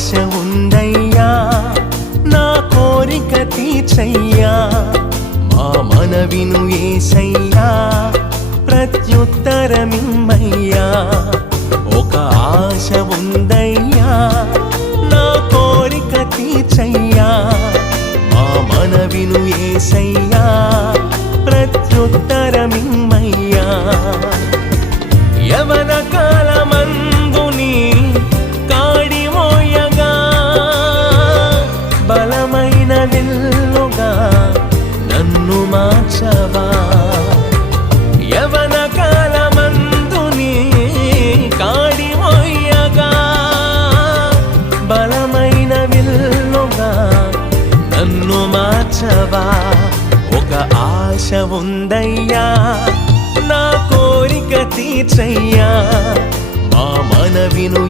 ఆశ ఉందయ్యా నా కోరిక తీర్చయ్యా మా మనవిను యేసయ్యా ప్రత్యుత్తరమిమ్మయ్యా ఒక ఆశ ఉందయ్యా నా కోరిక తీర్చయ్యా మా మనవిను యేసయ్యా ప్రత్యుత్తరమిమ్మయ్యా యవన కాలమందుని కాడి మోయగా బలమైన విల్లుగా నన్ను మార్చవా యవన కాలమందుని కాడి మోయగా బలమైన విల్లుగా నన్ను మార్చవా ఒక ఆశ ఉందయ్యా నా కోరిక తీర్చయ్యా మా మనవిను